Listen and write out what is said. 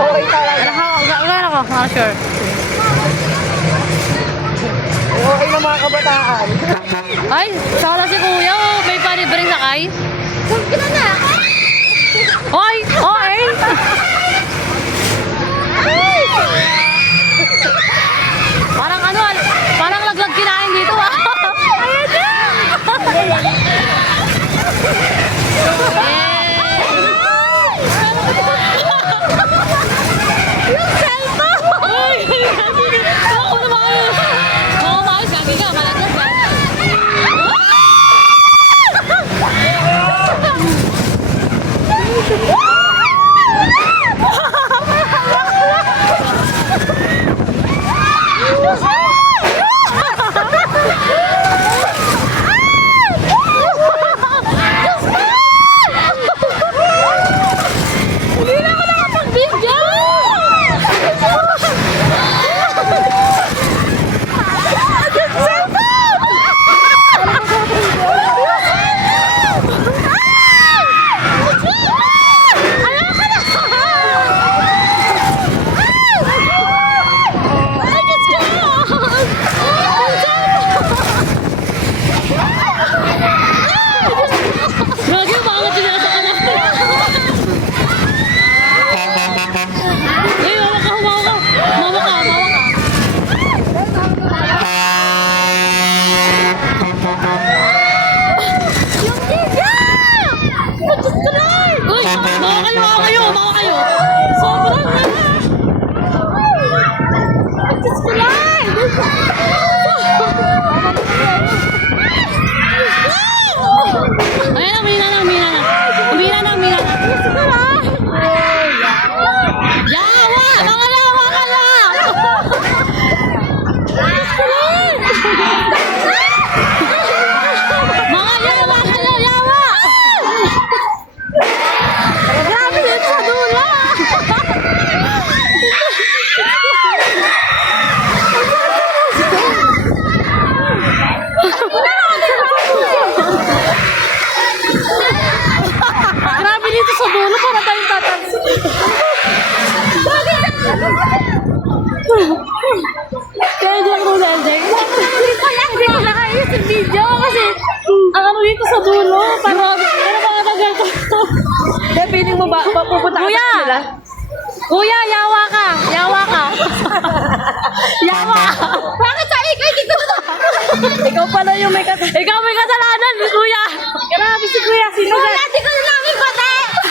Okay talaga. Gano'n ako, not sure. Okay na mga kabataan. Ay, sala si kuya, oh, may palibreng sakay. Gila na! Oy! Oy! Parang ano, parang laglag kinain dito ah. Ayan na! Yung cellphone! Ay! Ako na maayos! Oo, maayos. Gabi ka, malaglag ka. Hindi na ako nakapag-video! Lagi yung mga tinasa ka na. Ay, humawa ka, humawa ka. Humawa ka, humawa ka. Yung giga! Diyos ko na! Uy, humawa kayo, humawa kayo. Sobrang na. Diyos ko na! Ayan na, umina na, umina na. Umina na, umina na. Yawa! Mga yawa ka lang! Mga yawa ka lang, yawa! Grabe yun sa dulo! Grabe dito sa dulo, para tayong tatansi. Kaya di ako nag-enjoy. Hindi ko nakayos yung video kasi ang ano dito sa dulo, parang mga tagal ko. Kaya feeling mo ba, pupunta ka Kuya! sa kanila? Kuya, yawa ka! Yawa ka! Yawa! Bakit sa ikay dito? Ikaw pala yung may Ikaw may kasalanan, kuya! Grabe si Kuya, sino Wala, di ko na namin pata!